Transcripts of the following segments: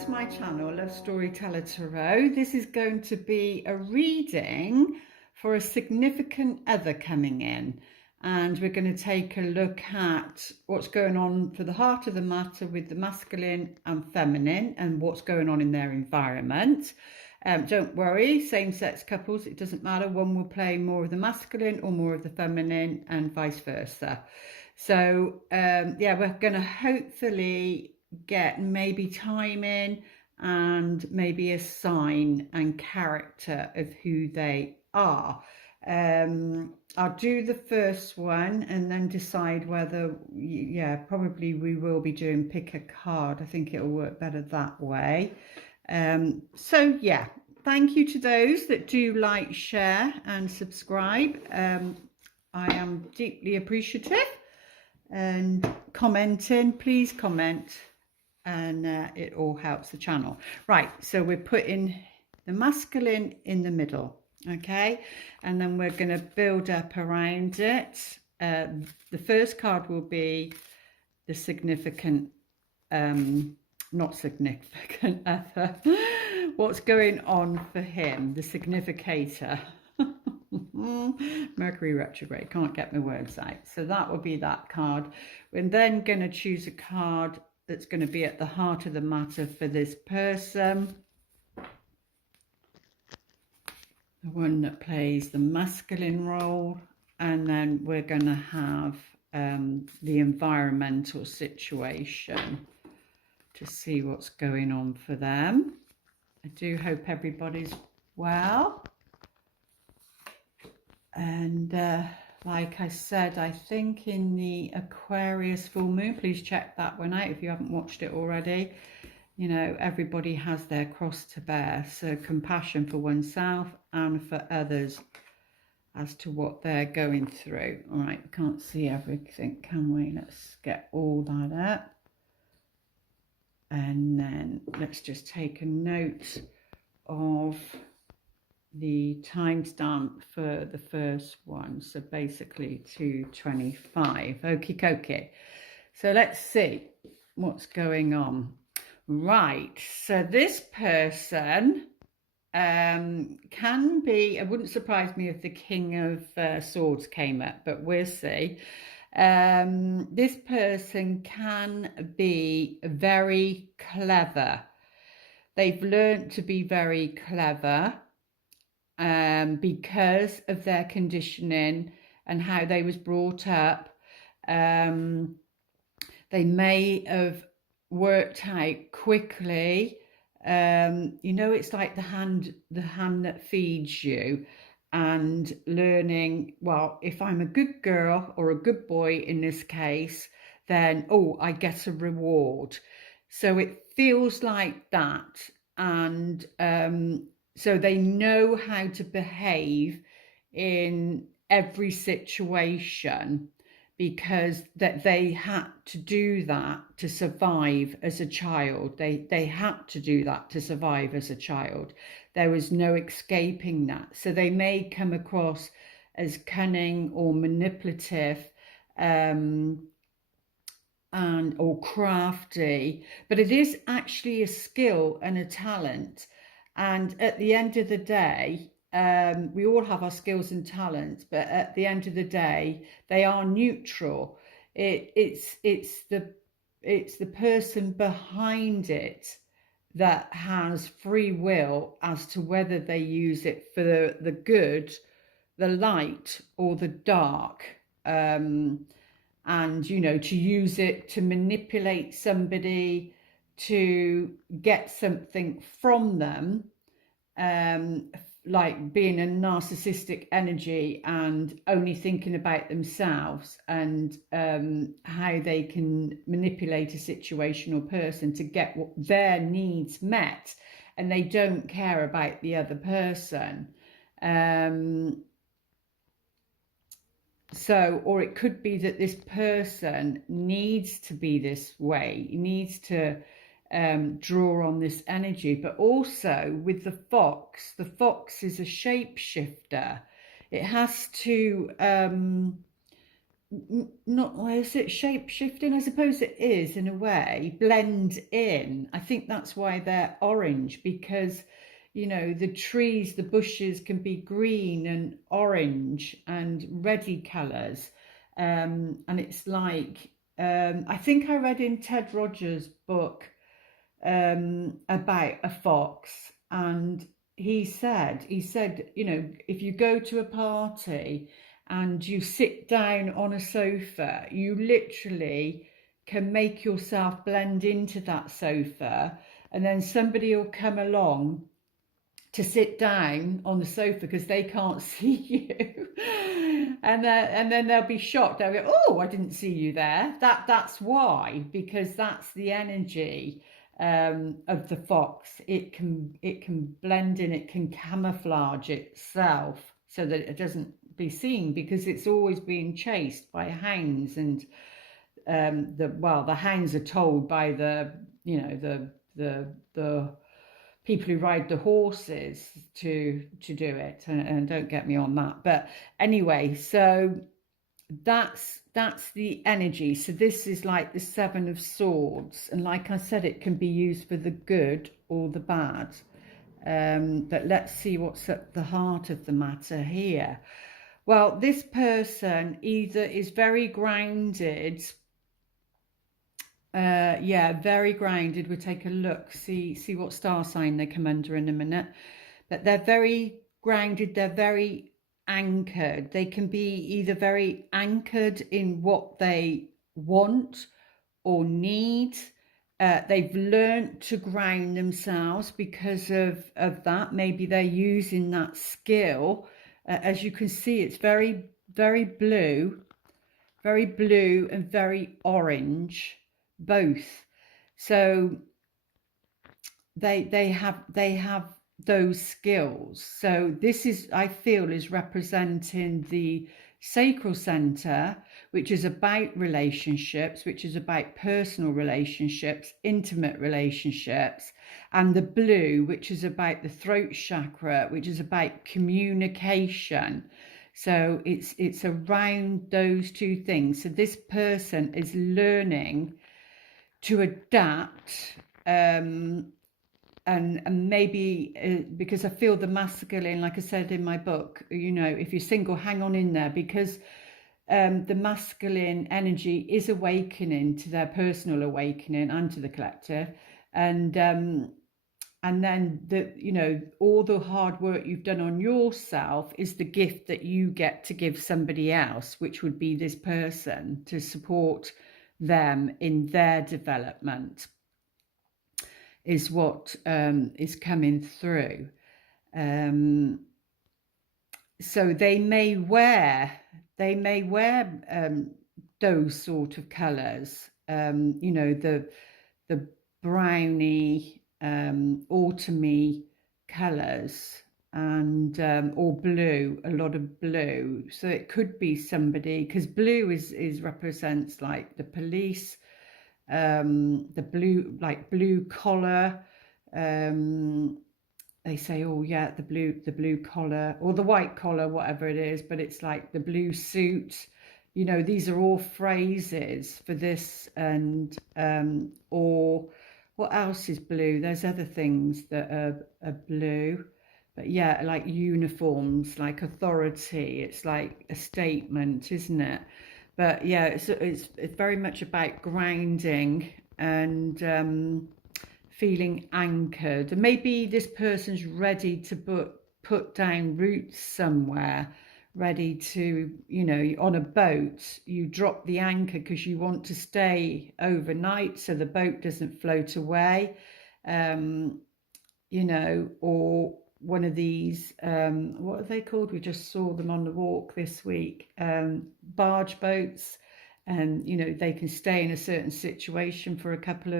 to my channel, Love Storyteller Tarot. This is going to be a reading for a significant other coming in, and we're going to take a look at what's going on for the heart of the matter with the masculine and feminine and what's going on in their environment. Don't worry, same-sex couples, it doesn't matter. One will play more of the masculine or more of the feminine and vice versa. So yeah, we're going to hopefully get maybe timing and maybe a sign and character of who they are. I'll do the first one and then decide whether, yeah, probably we will be doing pick a card. I think it'll work better that way. So yeah, thank you to those that do like, share and subscribe. I am deeply appreciative, and commenting, please comment, and it all helps the channel. Right, so we're putting the masculine in the middle, okay, and then we're going to build up around it. The first card will be the significant, not significant other. What's going on for him, the significator. Mercury retrograde, can't get my words out. So that will be that card. We're then going to choose a card that's going to be at the heart of the matter for this person. The one that plays the masculine role. And then we're going to have the environmental situation to see what's going on for them. I do hope everybody's well. And like I said, I think in the Aquarius full moon, please check that one out if you haven't watched it already. You know, everybody has their cross to bear. So compassion for oneself and for others as to what they're going through. All right, can't see everything, can we? Let's get all that up. And then let's just take a note of the timestamp for the first one. So basically 2:25. Okie dokie. So let's see what's going on. Right. So this person can be, it wouldn't surprise me if the King of Swords came up, but we'll see. This person can be very clever. They've learned to be very clever because of their conditioning and how they was brought up. They may have worked out quickly. You know, it's like the hand that feeds you, and learning, well, if I'm a good girl or a good boy in this case, then, oh, I get a reward. So it feels like that. And so they know how to behave in every situation because that they had to do that to survive as a child. They had to do that to survive as a child. There was no escaping that. So they may come across as cunning or manipulative or crafty, but it is actually a skill and a talent. And at the end of the day, we all have our skills and talents, but at the end of the day, they are neutral. It's the person behind it that has free will as to whether they use it for the good, the light, or the dark. And, you know, to use it to manipulate somebody, to get something from them, like being a narcissistic energy and only thinking about themselves, and how they can manipulate a situation or person to get what their needs met, and they don't care about the other person. So, or it could be that this person needs to be this way, needs to draw on this energy. But also with the fox is a shapeshifter. It has to not, is it shape shifting? I suppose it is in a way, blend in. I think that's why they're orange, because you know the trees, the bushes can be green and orange and reddy colors, and it's like I think I read in Ted Rogers' book about a fox, and he said, you know, if you go to a party and you sit down on a sofa, you literally can make yourself blend into that sofa, and then somebody will come along to sit down on the sofa because they can't see you, and then they'll be shocked. They'll go, "Oh, I didn't see you there." That's why, because that's the energy of the fox. It can blend in. It can camouflage itself so that it doesn't be seen, because it's always being chased by hounds, and the hounds are told by the, you know, the people who ride the horses to do it, and don't get me on that. But anyway, so that's the energy. So this is like the Seven of Swords, and like I said, it can be used for the good or the bad. But let's see what's at the heart of the matter here. Well, this person either is very grounded, very grounded. We'll take a look, see what star sign they come under in a minute. But they're very grounded, they're very anchored. They can be either very anchored in what they want or need. They've learned to ground themselves because of that. Maybe they're using that skill. As you can see, it's very, very blue and very orange, both. So they have those skills. So this is, I feel, is representing the sacral center, which is about relationships, which is about personal relationships, intimate relationships, and the blue, which is about the throat chakra, which is about communication. So it's around those two things. So this person is learning to adapt, and maybe because I feel the masculine, like I said in my book, you know, if you're single, hang on in there, because the masculine energy is awakening to their personal awakening and to the collective, and then you know, all the hard work you've done on yourself is the gift that you get to give somebody else, which would be this person, to support them in their development, is what is coming through. So they may wear those sort of colors, you know, the browny, autumny colors, and or blue, a lot of blue. So it could be somebody, because blue is represents like the police, the blue, like blue collar. They say, oh yeah, the blue collar or the white collar, whatever it is, but it's like the blue suit. You know, these are all phrases for this. And or what else is blue? There's other things that are blue, but yeah, like uniforms, like authority. It's like a statement, isn't it? But yeah, it's very much about grounding and feeling anchored. And maybe this person's ready to put down roots somewhere, ready to, you know, on a boat, you drop the anchor because you want to stay overnight so the boat doesn't float away, you know, or one of these, what are they called? We just saw them on the walk this week, barge boats, and, you know, they can stay in a certain situation for a couple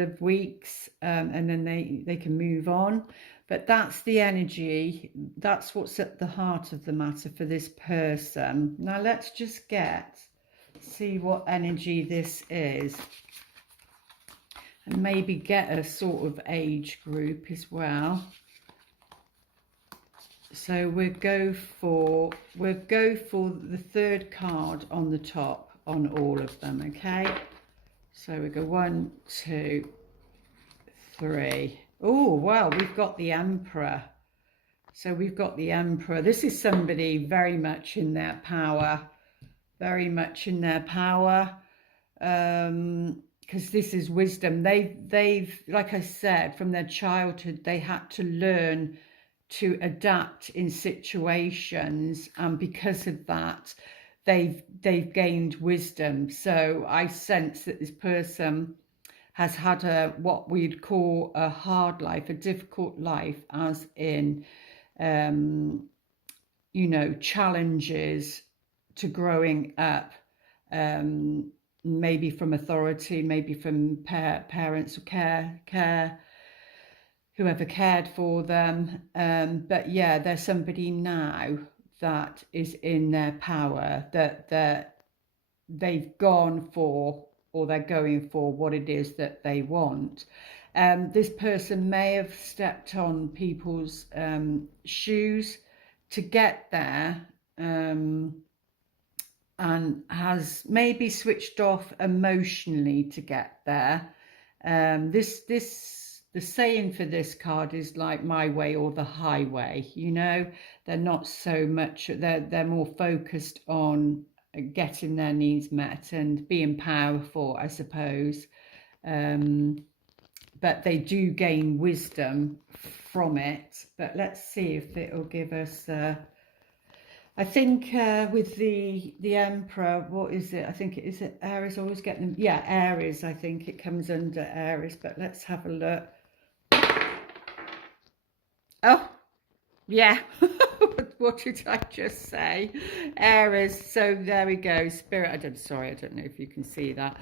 of weeks, and then they can move on. But that's the energy, that's what's at the heart of the matter for this person. Now let's just see what energy this is, and maybe get a sort of age group as well. So we'll go for the third card on the top on all of them, okay? So we go 1, 2, 3. Oh, wow, we've got the Emperor. So we've got the Emperor. This is somebody very much in their power, very much in their power, because this is wisdom. They've, like I said, from their childhood, they had to learn to adapt in situations, and because of that, they've gained wisdom. So I sense that this person has had what we'd call a hard life, a difficult life, as in you know, challenges to growing up, maybe from authority, maybe from parents or whoever cared for them. But yeah, there's somebody now that is in their power, that they've gone for, or they're going for what it is that they want. This person may have stepped on people's shoes to get there, and has maybe switched off emotionally to get there. The saying for this card is like my way or the highway. You know, they're not so much, they're more focused on getting their needs met and being powerful, I suppose. But they do gain wisdom from it. But let's see if it'll give us I think with the Emperor, what is it? I think is it Aries. Always get them. Yeah, Aries. I think it comes under Aries. But let's have a look. Oh, yeah. What did I just say? Aries. So there we go. Spirit. I don't know if you can see that.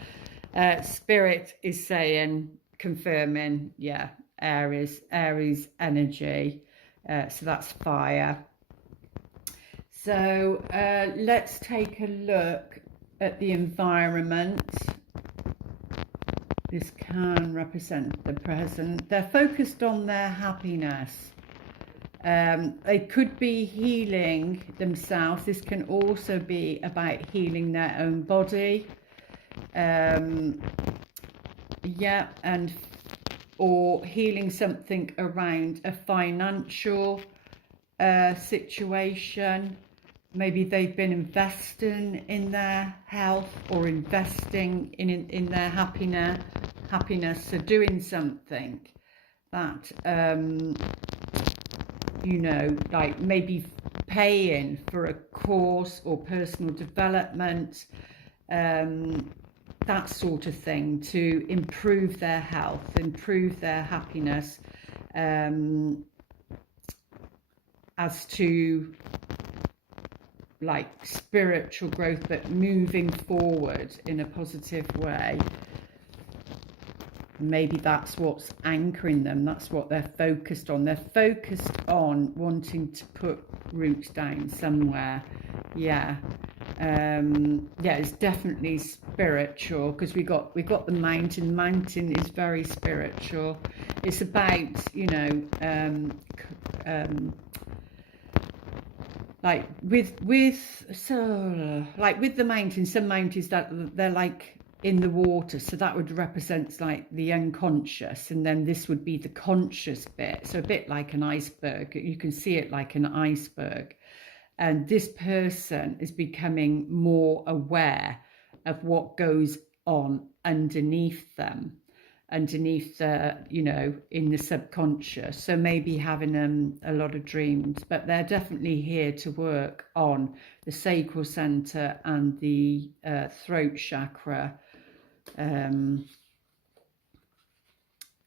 Spirit is saying, confirming. Yeah, Aries energy. So that's fire. So let's take a look at the environment. This can represent the present. They're focused on their happiness. They could be healing themselves. This can also be about healing their own body. Yeah, or healing something around a financial situation. Maybe they've been investing in their health or investing in their happiness. So doing something that, you know, like maybe paying for a course or personal development, that sort of thing, to improve their health, improve their happiness, as to like spiritual growth, but moving forward in a positive way. Maybe that's what's anchoring them. That's what they're focused on. They're focused on wanting to put roots down somewhere. Yeah. Yeah, it's definitely spiritual, because we got the mountain. Mountain is very spiritual. It's about, you know, like with the mountains, some mountains that they're like in the water, so that would represent like the unconscious, and then this would be the conscious bit, so a bit like an iceberg. You can see it like an iceberg, and this person is becoming more aware of what goes on underneath them, underneath the, you know, in the subconscious. So maybe having a lot of dreams, but they're definitely here to work on the sacral center and the throat chakra.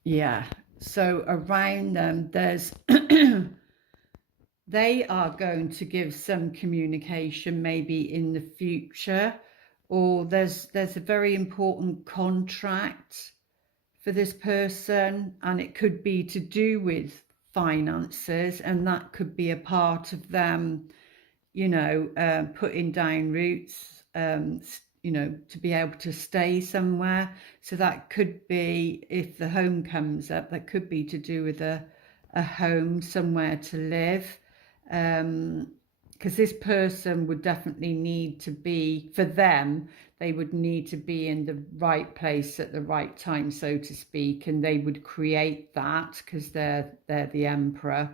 Yeah, so around them there's they are going to give some communication maybe in the future, or there's a very important contract for this person, and it could be to do with finances, and that could be a part of them, you know, putting down roots, you know, to be able to stay somewhere. So that could be, if the home comes up, that could be to do with a home, somewhere to live. because this person would definitely need to be, for them, they would need to be in the right place at the right time, so to speak, and they would create that because they're the emperor.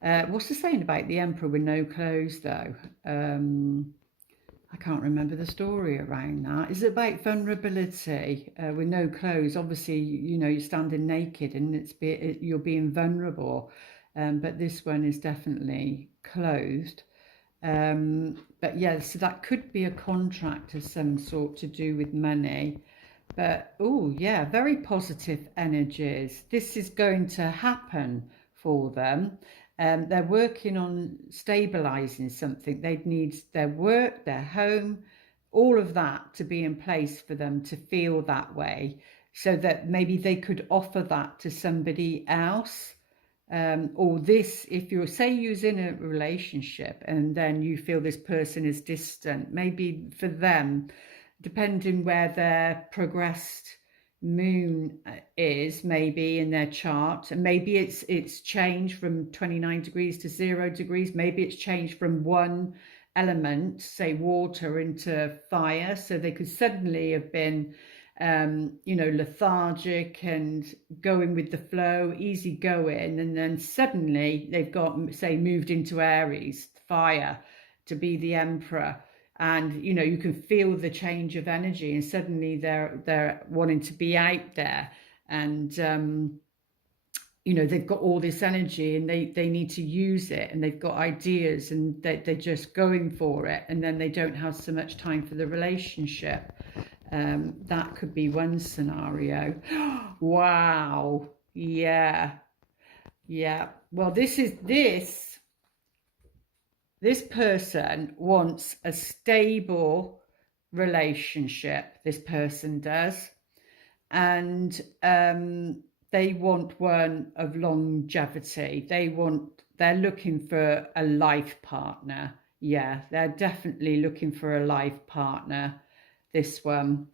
What's the saying about the emperor with no clothes, though? I can't remember the story around that. Is it about vulnerability with no clothes? Obviously, you know, you're standing naked and you're being vulnerable. But this one is definitely clothed. But yeah, so that could be a contract of some sort to do with money. But oh yeah, very positive energies. This is going to happen for them. They're working on stabilizing something. They'd need their work, their home, all of that to be in place for them to feel that way, so that maybe they could offer that to somebody else. Or this, if you're, say, using a relationship and then you feel this person is distant, maybe for them, depending where their progressed moon is, maybe in their chart, and maybe it's changed from 29 degrees to 0 degrees, maybe it's changed from one element, say water, into fire, so they could suddenly have been you know, lethargic and going with the flow, easy going, and then suddenly they've got, say, moved into Aries, fire, to be the emperor. And you know, you can feel the change of energy, and suddenly they're wanting to be out there, and you know, they've got all this energy and they need to use it, and they've got ideas, and they're just going for it, and then they don't have so much time for the relationship. That could be one scenario. Wow. Yeah. Well, this person wants a stable relationship. This person does, and they want one of longevity. They're looking for a life partner. Yeah, they're definitely looking for a life partner. This one,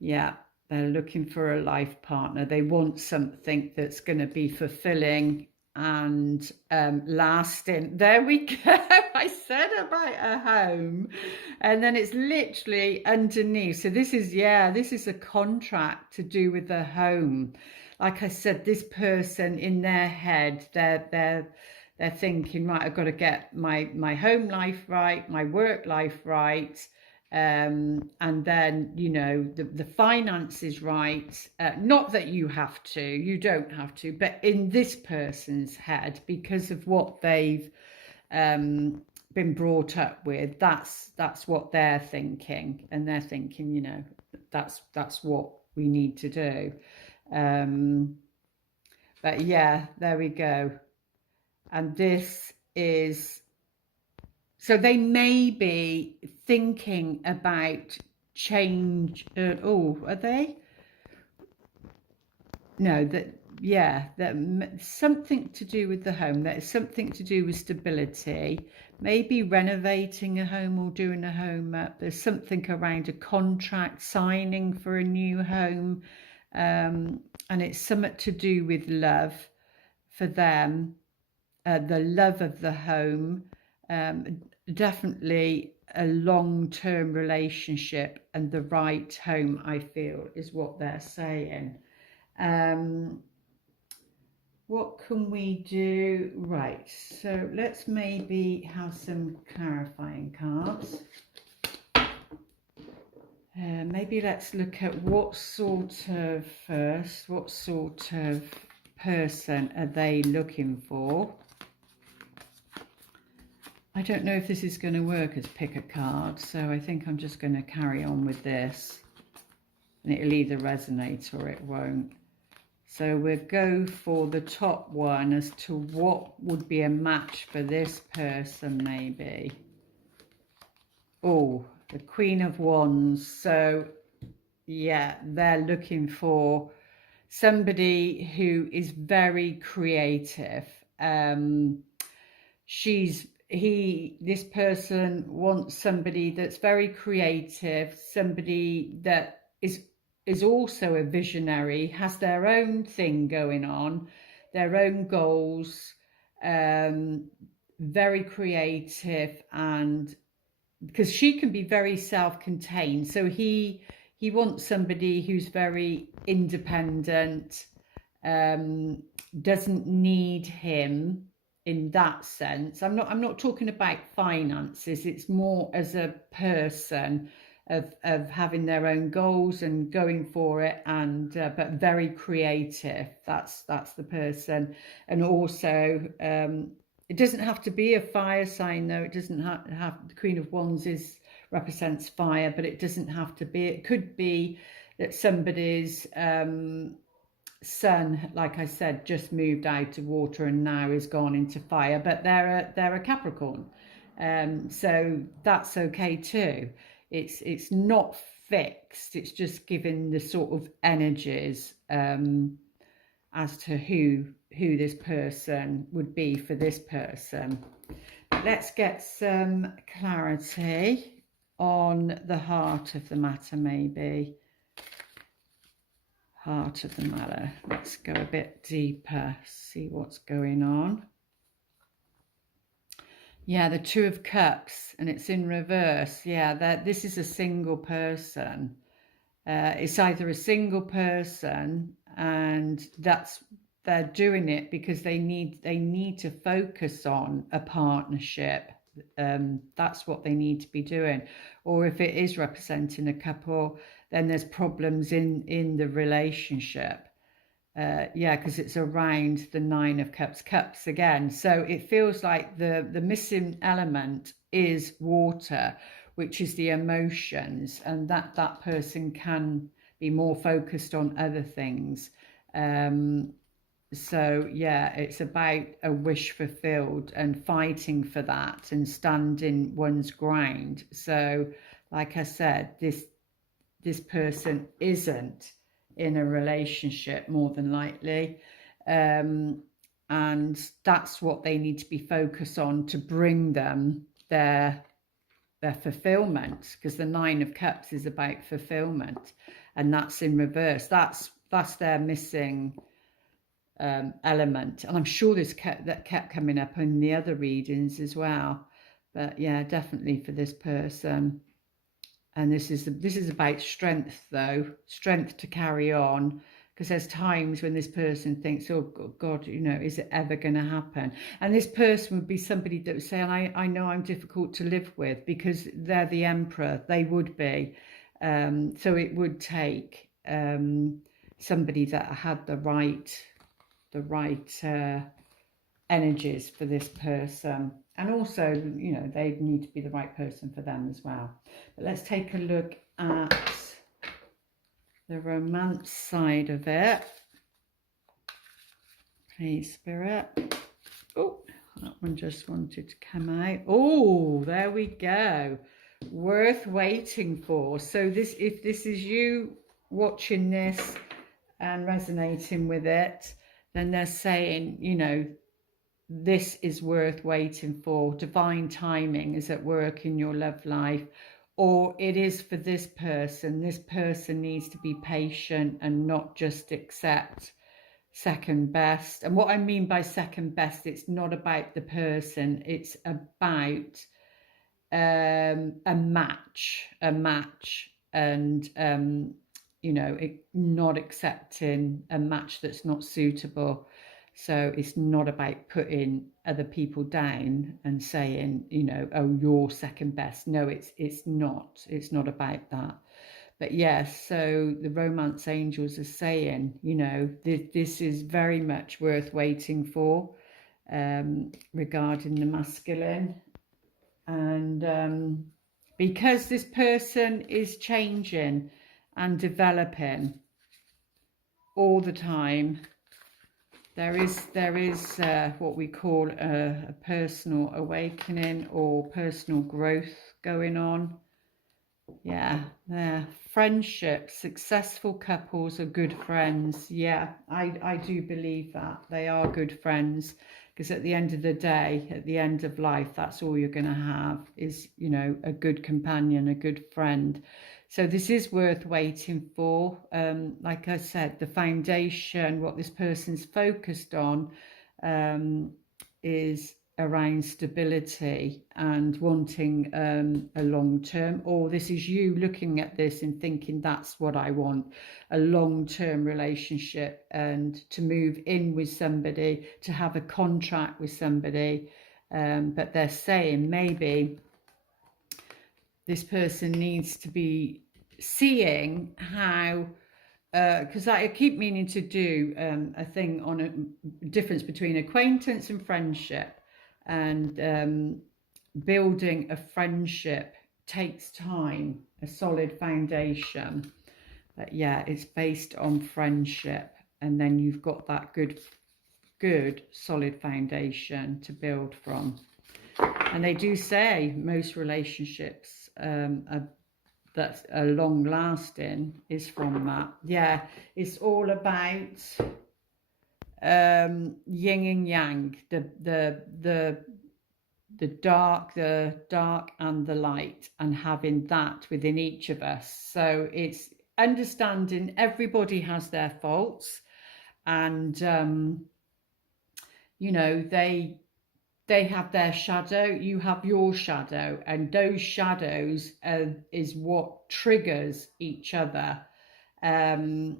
yeah, they're looking for a life partner. They want something that's going to be fulfilling and lasting. There we go. I said about a home, and then it's literally underneath. So this is a contract to do with the home. Like I said, this person in their head, they're thinking, right, I've got to get my home life right, my work life right. And then, you know, the finances right. Not that you don't have to, but in this person's head, because of what they've been brought up with, that's what they're thinking, and they're thinking, you know, that's what we need to do. But yeah, there we go. And this is, so they may be thinking about change. Are they? No, that something to do with the home. That is something to do with stability. Maybe renovating a home or doing a home up. There's something around a contract, signing for a new home, and it's something to do with love for them. The love of the home. Definitely a long-term relationship and the right home, I feel, is what they're saying. What can we do? Right, so let's maybe have some clarifying cards. Maybe let's look at what sort of person are they looking for? I don't know if this is going to work as pick a card, so I think I'm just going to carry on with this. And it'll either resonate or it won't. So we'll go for the top one as to what would be a match for this person, maybe. Oh, the Queen of Wands. So, yeah, they're looking for somebody who is very creative. This person wants somebody that's very creative, somebody that is also a visionary, has their own thing going on, their own goals, very creative, and because she can be very self-contained, so he wants somebody who's very independent, doesn't need him in that sense. I'm not talking about finances. It's more as a person of having their own goals and going for it, and but very creative. That's the person. And also it doesn't have to be a fire sign, though. It doesn't have the Queen of Wands represents fire, but it doesn't have to be. It could be that somebody's sun, like I said, just moved out of water and now is gone into fire, but they're a Capricorn, so that's okay too. It's not fixed. It's just giving the sort of energies as to who this person would be for this person. Let's get some clarity on the heart of the matter, maybe. Heart of the matter. Let's go a bit deeper, see what's going on. Yeah, the Two of Cups, and it's in reverse. Yeah, this is a single person. It's either a single person, and they're doing it because they need to focus on a partnership. That's what they need to be doing. Or if it is representing a couple, then there's problems in the relationship. Yeah, because it's around the Nine of Cups again. So it feels like the missing element is water, which is the emotions, and that person can be more focused on other things. So yeah, it's about a wish fulfilled and fighting for that and standing one's ground. So like I said, this person isn't in a relationship, more than likely, and that's what they need to be focused on to bring them their fulfillment, because the Nine of Cups is about fulfillment, and that's in reverse. That's their missing element, and I'm sure that kept coming up in the other readings as well. But yeah, definitely for this person. And this is about strength, though, strength to carry on, because there's times when this person thinks, oh God, you know, is it ever going to happen? And this person would be somebody that would say, I know I'm difficult to live with, because they're the Emperor. They would be. So it would take somebody that had the right energies for this person. And also, you know, they need to be the right person for them as well. But let's take a look at the romance side of it. Please, Spirit. Oh, that one just wanted to come out. Oh, there we go. Worth waiting for. So if this is you watching this and resonating with it, then they're saying, you know, this is worth waiting for. Divine timing is at work in your love life, or it is for this person. This person needs to be patient and not just accept second best. And what I mean by second best, it's not about the person, it's about a match, and you know, not accepting a match that's not suitable. So it's not about putting other people down and saying, you know, oh, you're second best. No, it's not about that. But yes, so the romance angels are saying, you know, this is very much worth waiting for, regarding the masculine. And because this person is changing and developing all the time, there is what we call a personal awakening or personal growth going on. Yeah, friendships, successful couples are good friends. Yeah, I do believe that they are good friends, because at the end of the day, at the end of life, that's all you're going to have is, you know, a good companion, a good friend. So this is worth waiting for. Like I said, the foundation, what this person's focused on, is around stability and wanting a long term, or this is you looking at this and thinking that's what I want, a long-term relationship, and to move in with somebody, to have a contract with somebody. But they're saying maybe this person needs to be seeing how, because I keep meaning to do a thing on a difference between acquaintance and friendship, and building a friendship takes time, a solid foundation. But yeah, it's based on friendship, and then you've got that good solid foundation to build from. And they do say most relationships that are long lasting is from that. Yeah, it's all about yin and yang, the dark and the light, and having that within each of us. So it's understanding everybody has their faults, and you know, they have their shadow, you have your shadow, and those shadows is what triggers each other. And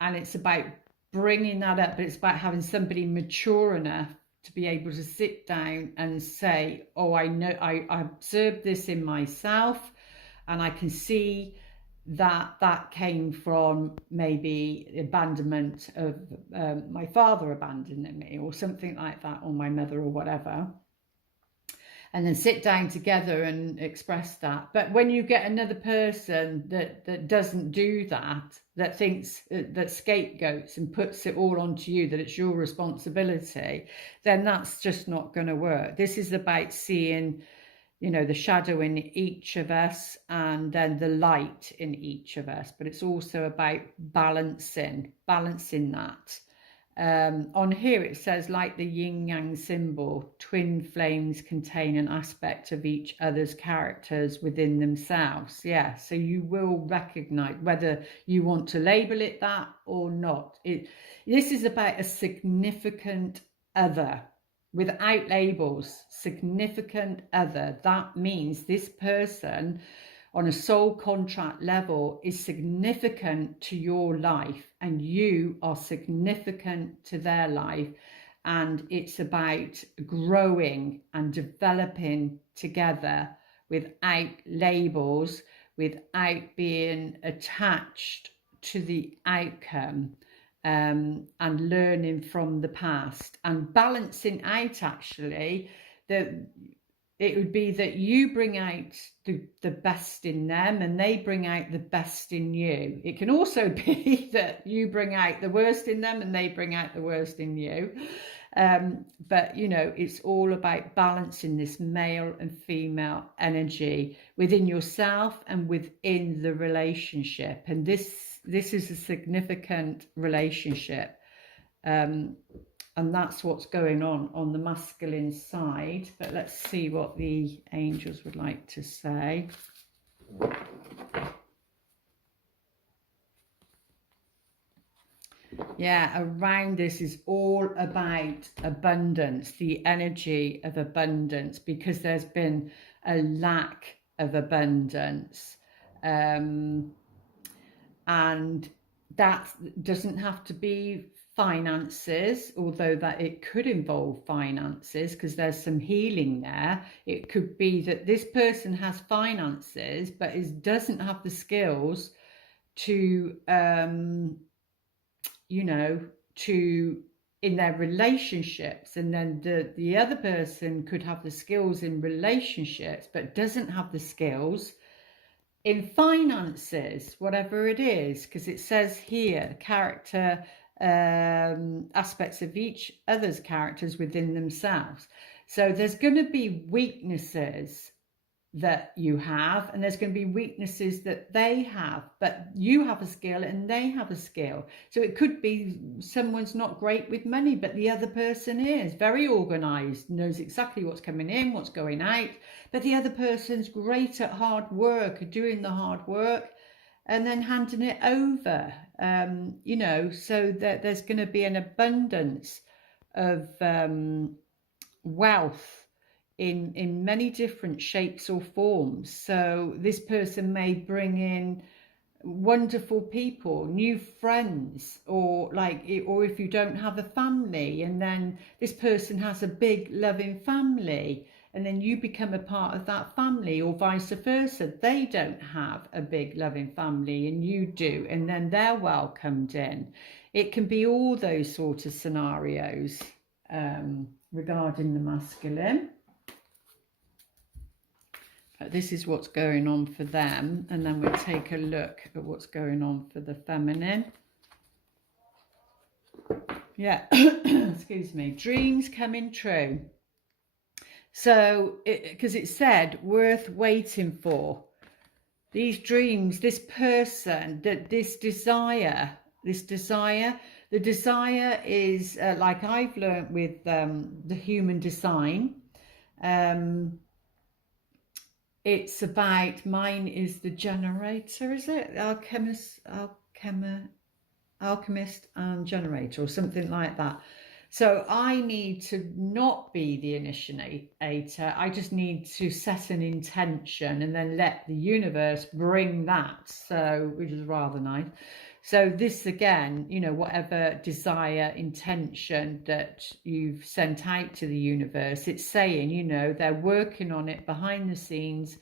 it's about bringing that up, but it's about having somebody mature enough to be able to sit down and say, oh, I know, I observed this in myself, and I can see that came from maybe abandonment of my father abandoning me, or something like that, or my mother, or whatever. And then sit down together and express that. But when you get another person that doesn't do that, that thinks that scapegoats and puts it all onto you, that it's your responsibility, then that's just not going to work. This is about seeing, you know, the shadow in each of us, and then the light in each of us. But it's also about balancing that. On here it says, like the yin yang symbol, twin flames contain an aspect of each other's characters within themselves. Yeah, so you will recognize, whether you want to label it that or not. This is about a significant other, without labels. Significant other, that means this person on a soul contract level is significant to your life, and you are significant to their life, and it's about growing and developing together without labels, without being attached to the outcome, and learning from the past and balancing out, actually, it would be that you bring out the best in them and they bring out the best in you. It can also be that you bring out the worst in them and they bring out the worst in you. But, you know, it's all about balancing this male and female energy within yourself and within the relationship. And this is a significant relationship. And that's what's going on the masculine side. But let's see what the angels would like to say. Yeah, around this is all about abundance, the energy of abundance, because there's been a lack of abundance. And that doesn't have to be finances, although that it could involve finances, because there's some healing there. It could be that this person has finances but doesn't have the skills to you know, to in their relationships, and then the other person could have the skills in relationships but doesn't have the skills in finances, whatever it is, because it says here character aspects of each other's characters within themselves. So there's going to be weaknesses that you have, and there's going to be weaknesses that they have, but you have a skill and they have a skill. So it could be someone's not great with money, but the other person is very organized, knows exactly what's coming in, what's going out, but the other person's great at hard work, doing the hard work and then handing it over. You know, so that there's going to be an abundance of wealth in many different shapes or forms. So this person may bring in wonderful people, new friends, or or if you don't have a family and then this person has a big loving family and then you become a part of that family, or vice versa, they don't have a big loving family and you do, and then they're welcomed in. It can be all those sort of scenarios regarding the masculine. This is what's going on for them, and then we'll take a look at what's going on for the feminine. Yeah, excuse me. Dreams coming true. So, because it said worth waiting for. These dreams, this person, this desire, the desire is like I've learned with the human design. It's about, mine is the generator, is it? Alchemist and generator, or something like that. So I need to not be the initiator. I just need to set an intention and then let the universe bring that. So, which is rather nice. So this again, you know, whatever desire, intention that you've sent out to the universe, it's saying, you know, they're working on it behind the scenes.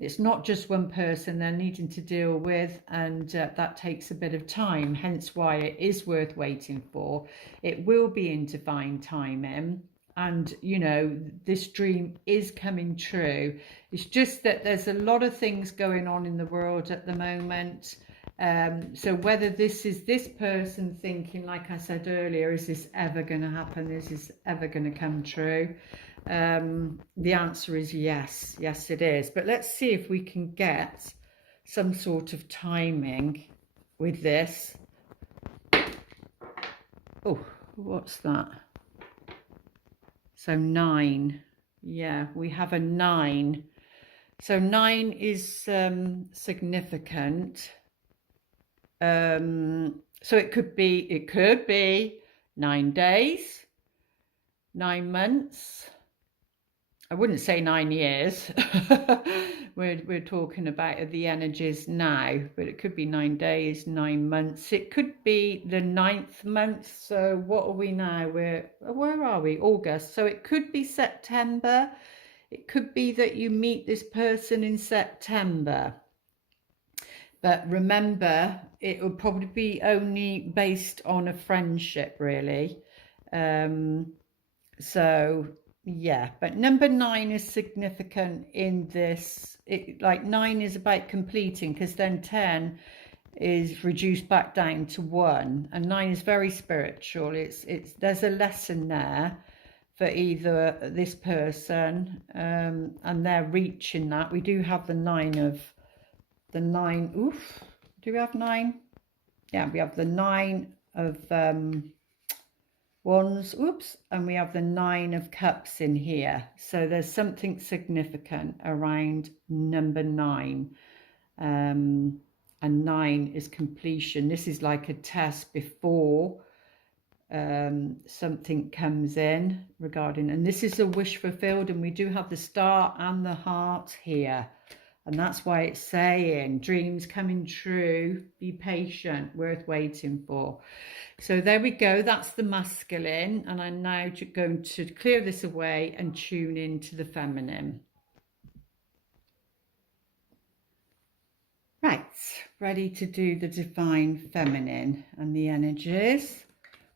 It's not just one person they're needing to deal with, and that takes a bit of time, hence why it is worth waiting for. It will be in divine timing, and, you know, this dream is coming true. It's just that there's a lot of things going on in the world at the moment. So whether this is this person thinking, like I said earlier, is this ever going to happen? Is this ever going to come true? The answer is yes. Yes, it is. But let's see if we can get some sort of timing with this. Oh, what's that? So 9. Yeah, we have a 9. So 9 is significant. So it could be 9 days, 9 months. I wouldn't say 9 years. we're talking about the energies now, but it could be 9 days, 9 months. It could be the 9th month. So what are we now? Where are we? August. So it could be September. It could be that you meet this person in September. But remember, it will probably be only based on a friendship, really. So, yeah. But number 9 is significant in this. Like 9 is about completing, because then 10 is reduced back down to 1. And 9 is very spiritual. There's a lesson there for either this person, and they're reaching that. We do have the 9. Oof, do we have 9? Yeah, we have the 9 of wands, oops, and we have the 9 of cups in here. So there's something significant around number 9. And 9 is completion. This is like a test before something comes in regarding, and this is a wish fulfilled, and we do have the star and the heart here. And that's why it's saying dreams coming true, be patient, worth waiting for. So there we go. That's the masculine. And I'm now going to clear this away and tune into the feminine. Right. Ready to do the divine feminine and the energies.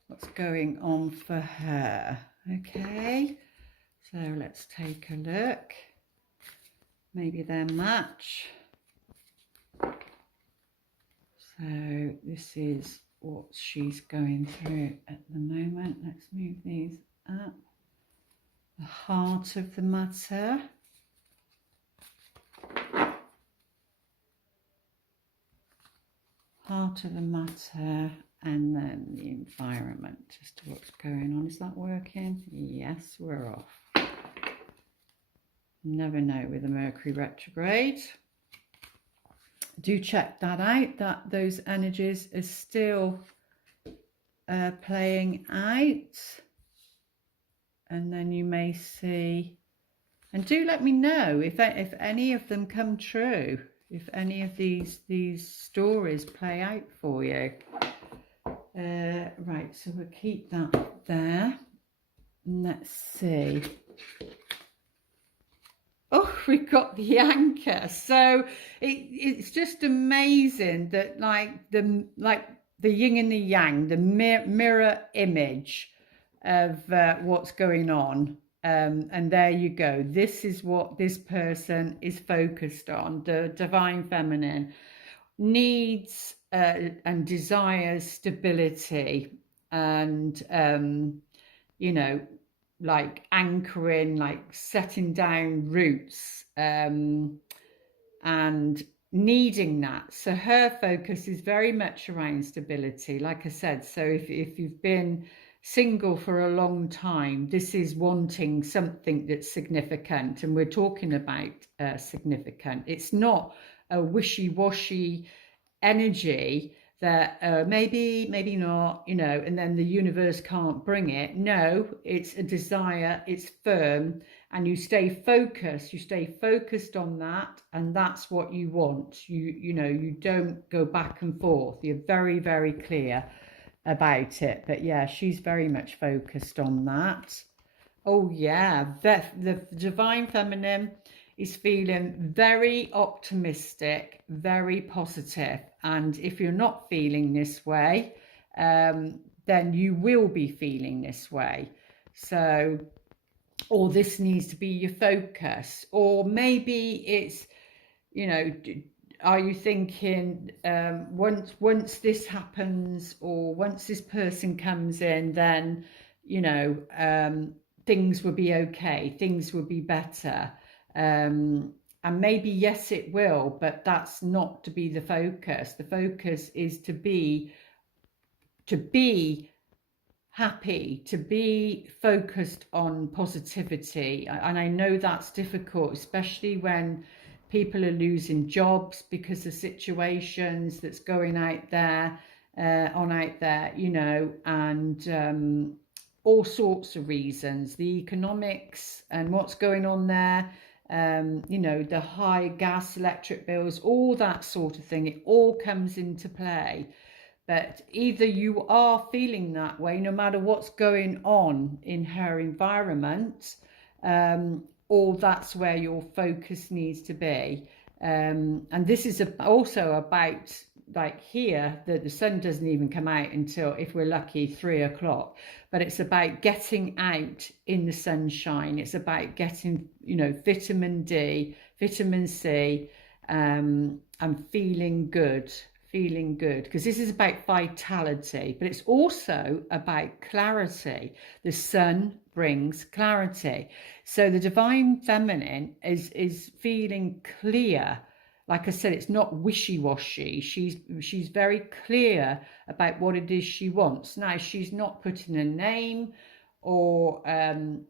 What's going on for her? Okay. So let's take a look. Maybe they're match. So this is what she's going through at the moment. Let's move these up. The heart of the matter. Heart of the matter, and then the environment as to what's going on. Is that working? Yes, we're off. Never know with the Mercury retrograde. Do check that out, that those energies are still playing out. and then you may see, and do let me know if any of them come true, if any of these stories play out for you. Right, so we'll keep that there. And let's see. Oh, we've got the anchor. So it's just amazing that like the yin and the yang, the mirror image of what's going on. And there you go. This is what this person is focused on. The divine feminine needs and desires stability and, you know, like anchoring, like setting down roots, and needing that. So her focus is very much around stability, like I said. So if you've been single for a long time, this is wanting something that's significant, and we're talking about significant. It's not a wishy-washy energy that maybe not, you know, and then the universe can't bring it. No, it's a desire, it's firm, and you stay focused on that, and that's what you want. You know, you don't go back and forth. You're very, very clear about it. But yeah, she's very much focused on that. Oh yeah, the divine feminine is feeling very optimistic, very positive. And if you're not feeling this way, then you will be feeling this way. So, or this needs to be your focus. Or maybe it's, you know, are you thinking once this happens, or once this person comes in, then, you know, things will be okay, things will be better. And maybe yes it will, but that's not to be the focus. The focus is to be happy, to be focused on positivity. And I know that's difficult, especially when people are losing jobs because of situations that's going out there, you know, and all sorts of reasons, the economics and what's going on there. You know, the high gas, electric bills, all that sort of thing, it all comes into play. But either you are feeling that way, no matter what's going on in her environment, or that's where your focus needs to be. And this is also about, like here, the sun doesn't even come out until, if we're lucky, 3 o'clock. But it's about getting out in the sunshine. It's about getting, you know, vitamin D, vitamin C, and feeling good, because this is about vitality, but it's also about clarity. The sun brings clarity. So the divine feminine is feeling clear. Like I said, it's not wishy-washy. She's very clear about what it is she wants. Now, she's not putting a name or an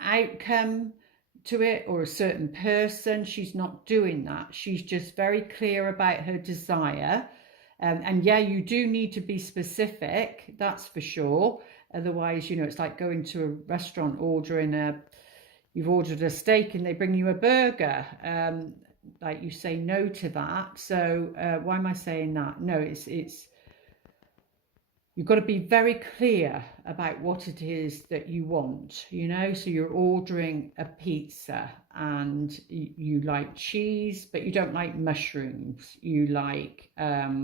outcome to it, or a certain person. She's not doing that. She's just very clear about her desire. And yeah, you do need to be specific, that's for sure. Otherwise, you know, it's like going to a restaurant, you've ordered a steak and they bring you a burger. Like, you say no to that. So why am I saying that? No, it's you've got to be very clear about what it is that you want, you know. So you're ordering a pizza and you like cheese, but you don't like mushrooms. You like, I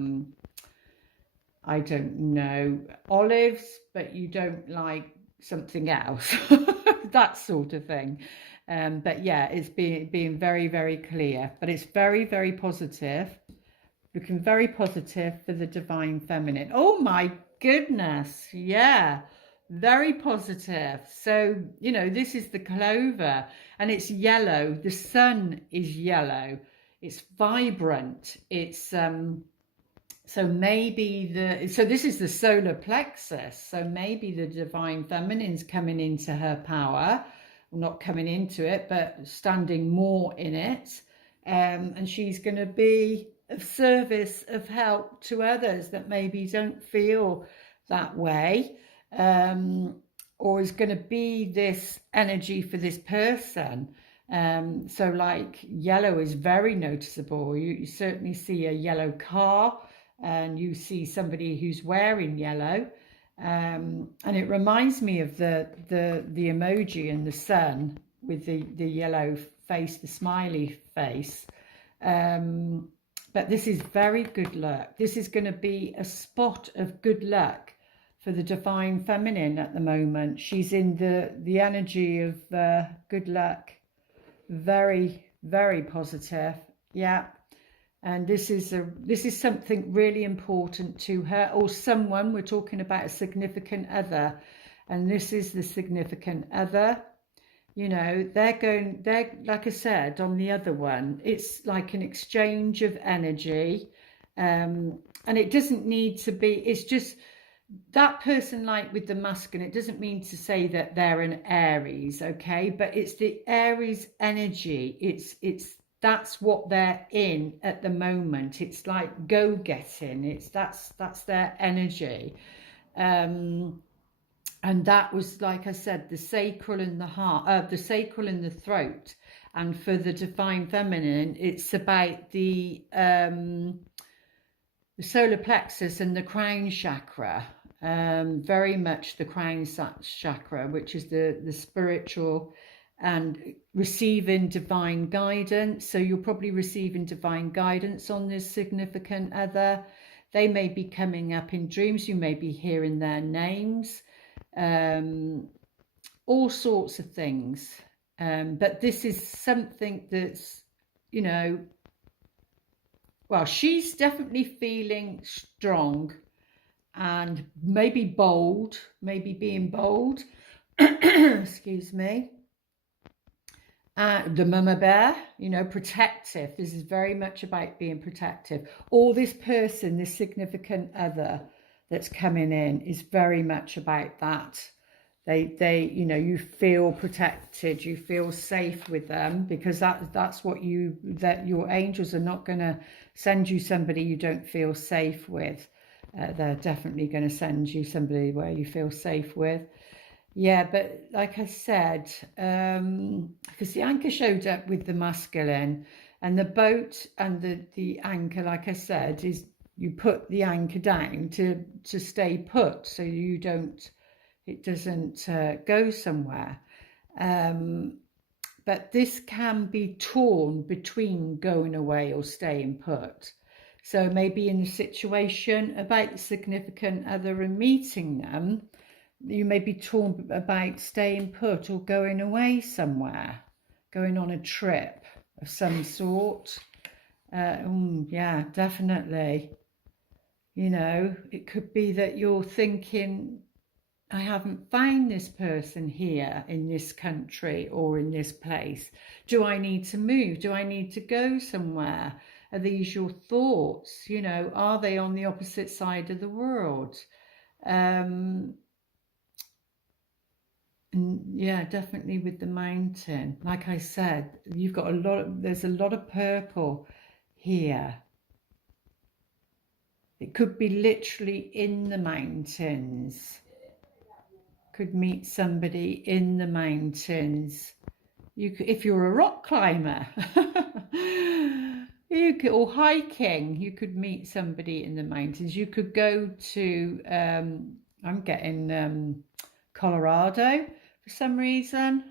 don't know, olives, but you don't like something else. That sort of thing. But yeah, it's being very, very clear. But it's very, very positive. Looking very positive for the divine feminine. Oh my goodness, yeah, very positive. So, you know, this is the clover, and it's yellow. The sun is yellow. It's vibrant. It's so maybe this is the solar plexus. So maybe the divine feminine's coming into her power, not coming into it, but standing more in it. And she's going to be of service, of help to others that maybe don't feel that way. or is going to be this energy for this person. So like yellow is very noticeable. You certainly see a yellow car, and you see somebody who's wearing yellow. And it reminds me of the emoji in the sun with the yellow face, the smiley face. But this is very good luck. This is going to be a spot of good luck for the divine feminine at the moment. She's in the energy of good luck. Very, very positive. Yeah. And this is something really important to her, or someone. We're talking about a significant other, and this is the significant other. You know, they're like I said on the other one, it's like an exchange of energy, and it doesn't need to be, it's just that person, like with the masculine, it doesn't mean to say that they're an Aries, okay, but it's the Aries energy. It's that's what they're in at the moment. It's like go-getting. That's their energy. And that was, like I said, the sacral in the heart, the sacral in the throat. And for the divine feminine, it's about the solar plexus and the crown chakra. Very much the crown chakra, which is the spiritual, and receiving divine guidance. So you're probably receiving divine guidance on this significant other. They may be coming up in dreams. You may be hearing their names, all sorts of things. But this is something that's, you know, well, she's definitely feeling strong and maybe bold, maybe being bold. Excuse me. The mama bear, you know, protective. This is very much about being protective. Or this person, this significant other that's coming in, is very much about that. They, you know, you feel protected, you feel safe with them, because that's what that your angels are not going to send you somebody you don't feel safe with. They're definitely going to send you somebody where you feel safe with. Yeah, but like I said, because the anchor showed up with the masculine, and the boat and the anchor, like I said, is you put the anchor down to stay put, so it doesn't go somewhere. But this can be torn between going away or staying put. So maybe in a situation about the significant other and meeting them, you may be torn about staying put or going away somewhere, going on a trip of some sort. Yeah, definitely. You know, it could be that you're thinking, I haven't found this person here in this country or in this place. Do I need to move? Do I need to go somewhere? Are these your thoughts? You know, are they on the opposite side of the world? And yeah, definitely with the mountain. Like I said, you've got there's a lot of purple here. It could be literally in the mountains. Could meet somebody in the mountains. You could, if you're a rock climber, or hiking, you could meet somebody in the mountains. You could go to, I'm getting Colorado for some reason,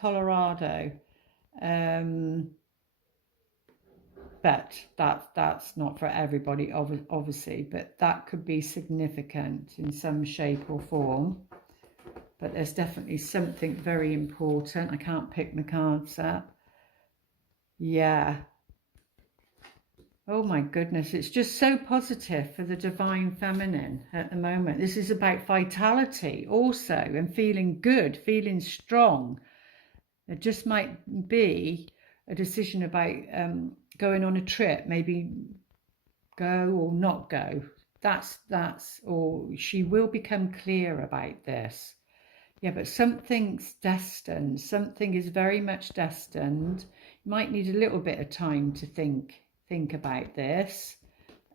Colorado. But that's not for everybody, obviously, but that could be significant in some shape or form. But there's definitely something very important. I can't pick my cards up. Yeah. Oh my goodness, it's just so positive for the divine feminine at the moment. This is about vitality also, and feeling good, feeling strong. It just might be a decision about going on a trip, maybe go or not go. Or she will become clear about this. Yeah, but something's destined. Something is very much destined. You might need a little bit of time to think about this,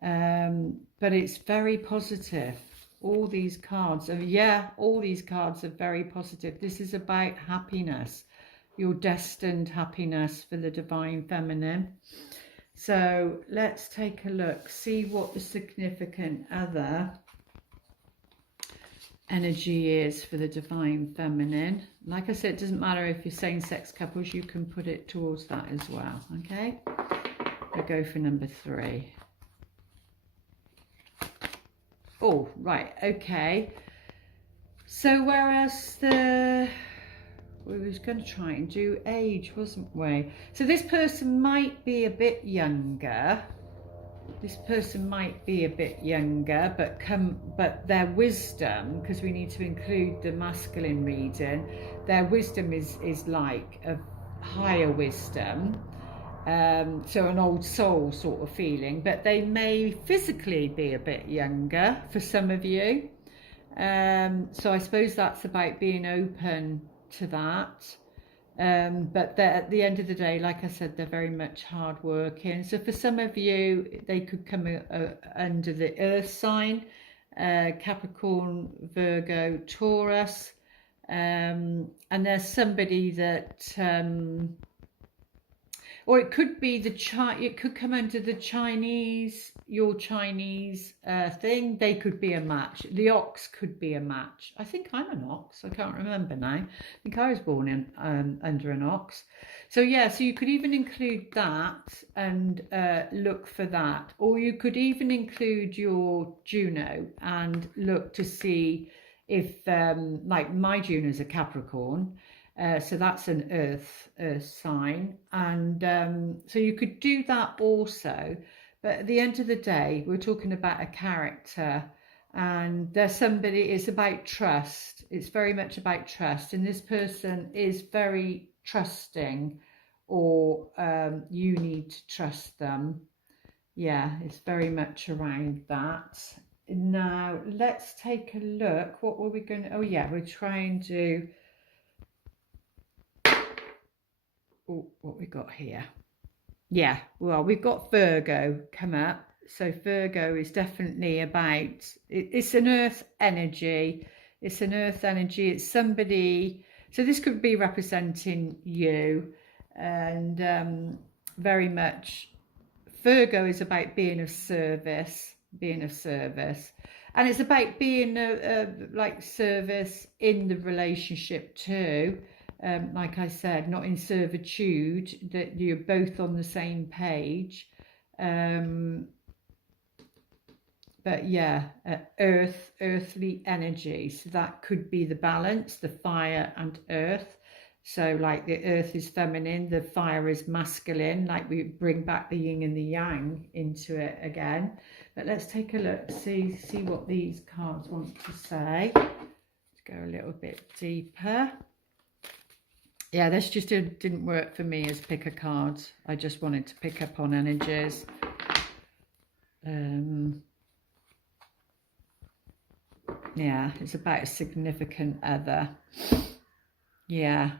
but it's very positive. All these cards are, yeah, all these cards are very positive. This is about happiness, your destined happiness for the divine feminine. So let's take a look, see what the significant other energy is for the divine feminine. Like I said, it doesn't matter if you're same-sex couples, you can put it towards that as well. Okay, we'll go for number 3. Oh, right, okay. So whereas we was going to try and do age, wasn't we? So this person might be a bit younger. This person might be a bit younger, but their wisdom, because we need to include the masculine reading, their wisdom is like a higher wisdom. So an old soul sort of feeling, but they may physically be a bit younger for some of you. So I suppose that's about being open to that. But at the end of the day, like I said, they're very much hard working. So for some of you, they could come under the earth sign, Capricorn, Virgo, Taurus. And there's somebody that... or it could be it could come under the Chinese, your Chinese thing. They could be a match. The ox could be a match. I think I'm an ox. I can't remember now. I think I was born under an ox. So yeah, so you could even include that and look for that. Or you could even include your Juno and look to see if, like my Juno's a Capricorn. So that's an earth sign, and so you could do that also. But at the end of the day, we're talking about a character, and there's somebody. It's about trust. It's very much about trust, and this person is very trusting, or you need to trust them. Yeah, it's very much around that. Now let's take a look. What were we going to? Oh yeah, we're trying to. Oh, what we got here? Yeah, well, we've got Virgo come up. So Virgo is definitely about, it's an earth energy. It's an earth energy. It's somebody, so this could be representing you, and very much Virgo is about being of service, and it's about being like service in the relationship too. Like I said, not in servitude, that you're both on the same page. But yeah, earthly energy. So that could be the balance, the fire and earth. So like the earth is feminine, the fire is masculine, like we bring back the yin and the yang into it again. But let's take a look, see what these cards want to say. Let's go a little bit deeper. Yeah, this just didn't work for me as pick a card. I just wanted to pick up on energies. Yeah, it's about a significant other. Yeah.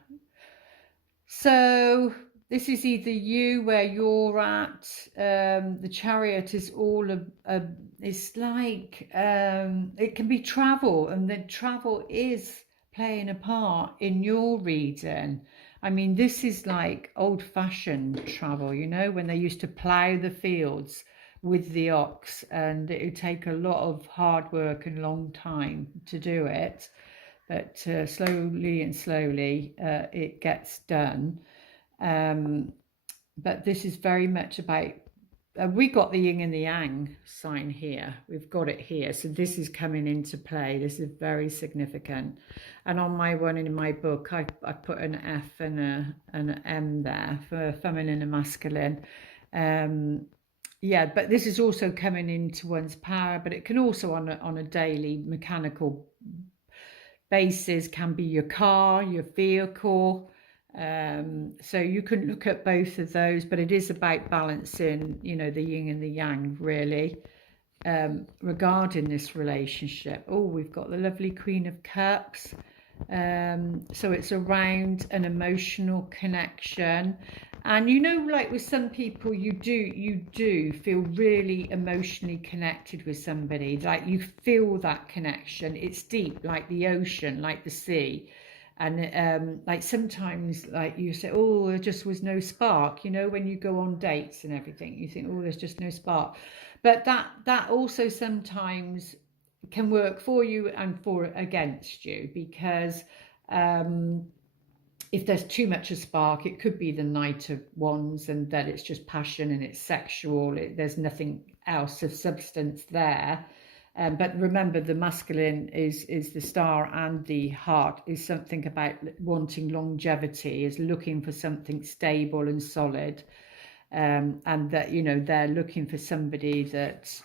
So this is either you where you're at. The Chariot is all it's like it can be travel, and the travel is playing a part in your reading. I mean, this is like old-fashioned travel, you know, when they used to plough the fields with the ox, and it would take a lot of hard work and long time to do it, but slowly it gets done. But this is very much about we got the yin and the yang sign here. We've got it here. So this is coming into play. This is very significant. And on my one in my book, I put an F and an M there for feminine and masculine. Yeah, but this is also coming into one's power, but it can also on a daily mechanical basis, can be your car, your vehicle. So you can look at both of those, but it is about balancing, you know, the yin and the yang, really, regarding this relationship. Oh, we've got the lovely Queen of Cups. So it's around an emotional connection. And you know, like with some people, you do feel really emotionally connected with somebody. Like you feel that connection. It's deep, like the ocean, like the sea. And like sometimes, like you say, oh, there just was no spark. You know, when you go on dates and everything, you think, oh, there's just no spark. But that also sometimes can work for you and for against you, because if there's too much of spark, it could be the Knight of Wands, and that it's just passion and it's sexual. There's nothing else of substance there. But remember, the masculine is the star, and the heart is something about wanting longevity, is looking for something stable and solid, and that, you know, they're looking for somebody that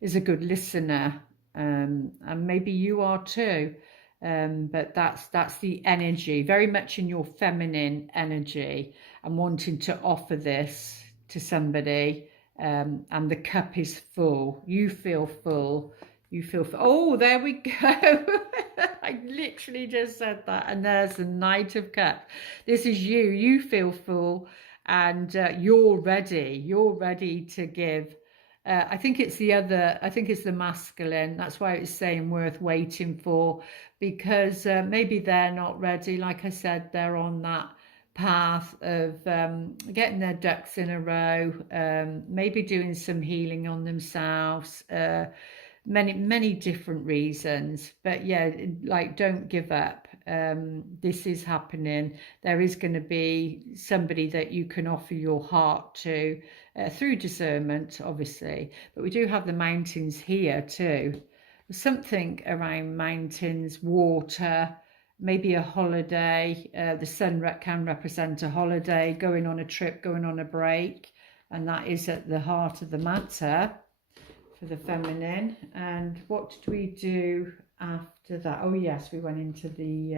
is a good listener, and maybe you are too. But that's the energy, very much in your feminine energy, and wanting to offer this to somebody. And the cup is full. You feel full. You feel full. Oh, there we go. I literally just said that. And there's the Knight of Cups. This is you. You feel full, and you're ready. You're ready to give. I think it's the masculine. That's why it's saying worth waiting for, because maybe they're not ready. Like I said, they're on that path of getting their ducks in a row, maybe doing some healing on themselves, many different reasons. But yeah, like, don't give up. This is happening. There is going to be somebody that you can offer your heart to, through discernment, obviously. But we do have the mountains here too. Something around mountains, water, maybe a holiday. The sun can represent a holiday, going on a trip, going on a break, and that is at the heart of the matter for the feminine. And what did we do after that? Oh yes, we went into these,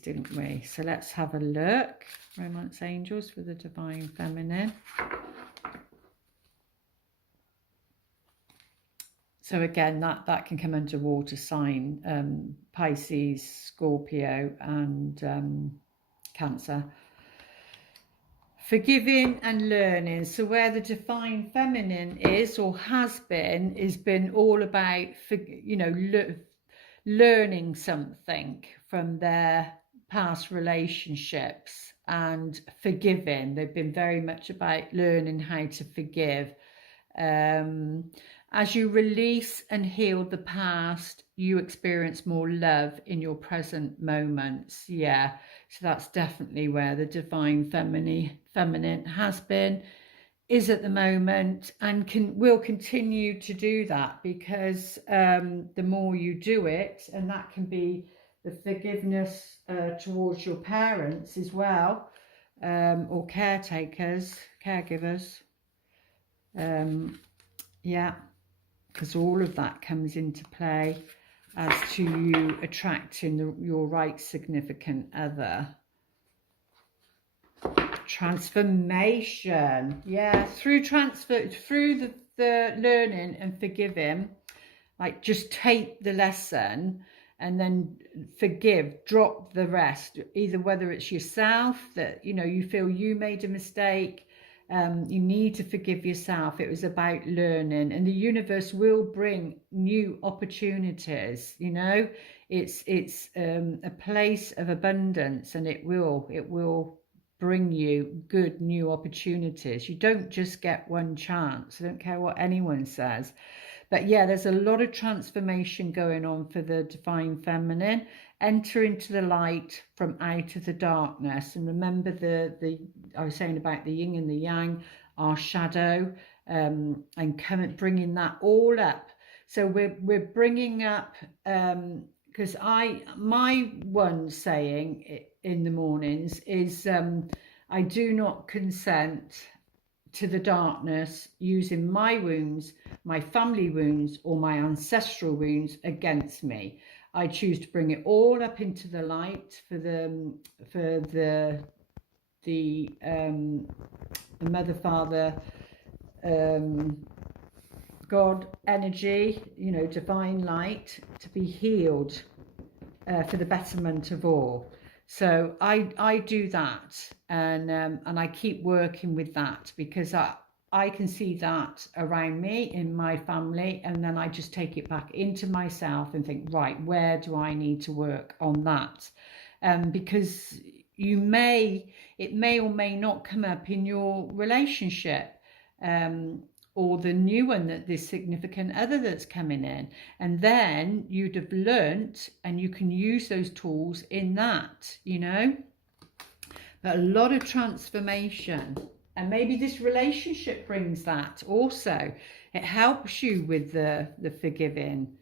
didn't we? So let's have a look. Romance angels for the divine feminine. So again, that can come under water sign, Pisces, Scorpio, and Cancer. Forgiving and learning. So where the divine feminine is, or has been all about, you know, learning something from their past relationships and forgiving. They've been very much about learning how to forgive. As you release and heal the past, you experience more love in your present moments. Yeah, so that's definitely where the divine feminine has been, is at the moment, and will continue to do that, because the more you do it, and that can be the forgiveness towards your parents as well, or caregivers. Yeah, because all of that comes into play as to you attracting your right significant other. Transformation. Yeah, through the learning and forgiving, like, just take the lesson and then forgive, drop the rest. Either whether it's yourself, that, you know, you feel you made a mistake, you need to forgive yourself. It was about learning, and the universe will bring new opportunities. You know, it's a place of abundance, and it will bring you good new opportunities. You don't just get one chance. I don't care what anyone says. But yeah, there's a lot of transformation going on for the divine feminine. Enter into the light from out of the darkness. And remember I was saying about the yin and the yang, our shadow, and bringing that all up. So we're bringing up, because my one saying in the mornings is, I do not consent to the darkness using my wounds, my family wounds, or my ancestral wounds against me. I choose to bring it all up into the light for the mother, father, God energy, you know, divine light, to be healed for the betterment of all. So I do that, and I keep working with that, because I can see that around me in my family, and then I just take it back into myself and think, right, where do I need to work on that? Because it may or may not come up in your relationship, or the new one, that this significant other that's coming in, and then you'd have learnt, and you can use those tools in that, you know. But a lot of transformation, and maybe this relationship brings that also. It helps you with the forgiving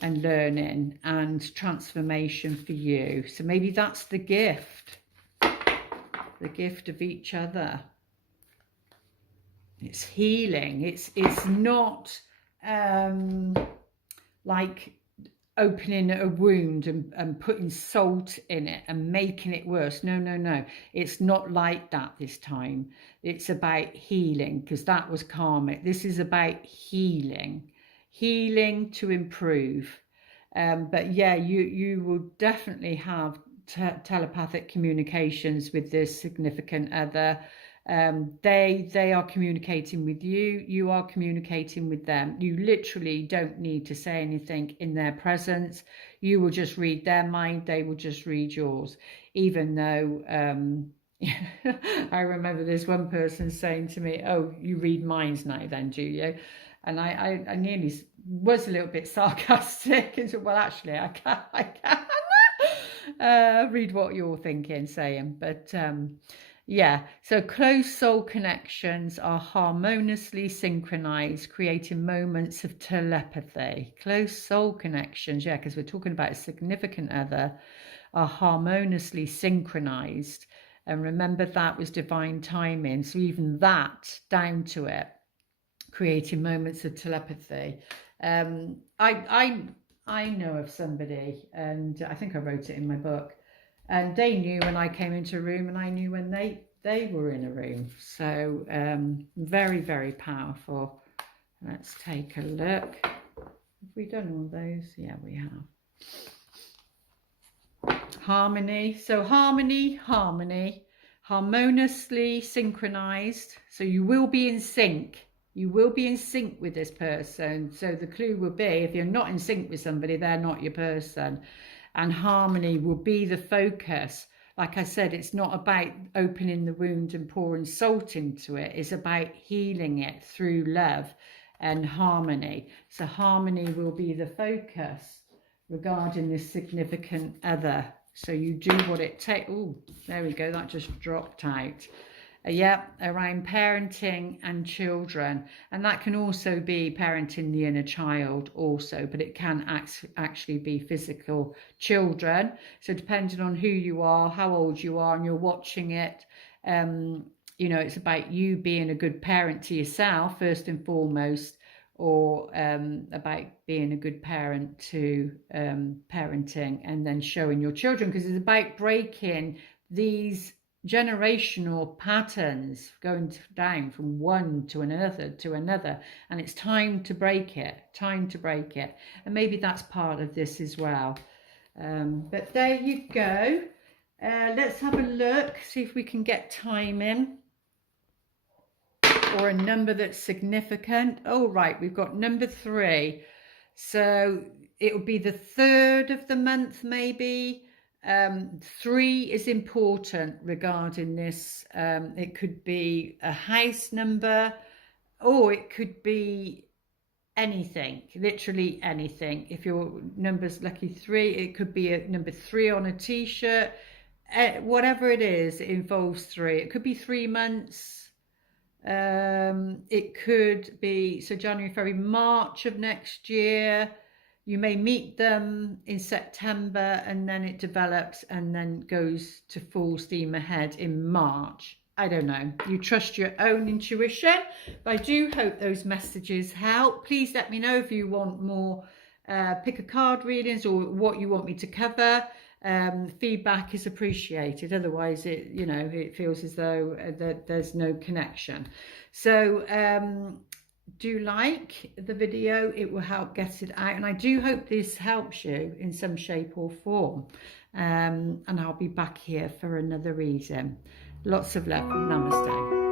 and learning and transformation for you. So maybe that's the gift of each other. It's healing. It's not like opening a wound and putting salt in it and making it worse. No. It's not like that this time. It's about healing, because that was karmic. This is about healing to improve. But yeah, you will definitely have telepathic communications with this significant other. They are communicating with you, you are communicating with them. You literally don't need to say anything in their presence. You will just read their mind, they will just read yours. Even though I remember this one person saying to me, oh, you read minds now then, do you? And I nearly was a little bit sarcastic and said, well, actually I can read what you're thinking, saying. But yeah, so close soul connections are harmoniously synchronized, creating moments of telepathy. Close soul connections, yeah, because we're talking about a significant other, are harmoniously synchronized. And remember, that was divine timing. So even that, down to it, creating moments of telepathy. I know of somebody, and I think I wrote it in my book, and they knew when I came into a room, and I knew when they were in a room. So very, very powerful. Let's take a look. Have we done all those? Yeah, we have. Harmony. So harmony, harmoniously synchronized. So you will be in sync. You will be in sync with this person. So the clue will be, if you're not in sync with somebody, they're not your person. And harmony will be the focus. Like I said, it's not about opening the wound and pouring salt into it. It's about healing it through love and harmony. So harmony will be the focus regarding this significant other. So you do what it takes. Oh, there we go. That just dropped out. Yeah, around parenting and children, and that can also be parenting the inner child also, but it can actually be physical children. So depending on who you are, how old you are, and you're watching it, you know, it's about you being a good parent to yourself first and foremost, or about being a good parent to parenting and then showing your children, because it's about breaking these generational patterns, going down from one to another, and it's time to break it, and maybe that's part of this as well. But there you go. Let's have a look, see if we can get time in, or a number that's significant. Oh right, we've got number 3, so it will be the 3rd of the month maybe. 3 is important regarding this. It could be a house number, or it could be anything, literally anything. If your number's lucky 3, it could be a number 3 on a t-shirt. Whatever it is, it involves 3. It could be 3 months. It could be, so January, February, March of next year. You may meet them in September, and then it develops and then goes to full steam ahead in March. I don't know. You trust your own intuition. But I do hope those messages help. Please let me know if you want more pick a card readings, or what you want me to cover. Feedback is appreciated. Otherwise, it feels as though that there's no connection. So do like the video. It will help get it out, and I do hope this helps you in some shape or form. And I'll be back here for another reading. Lots of love. Namaste.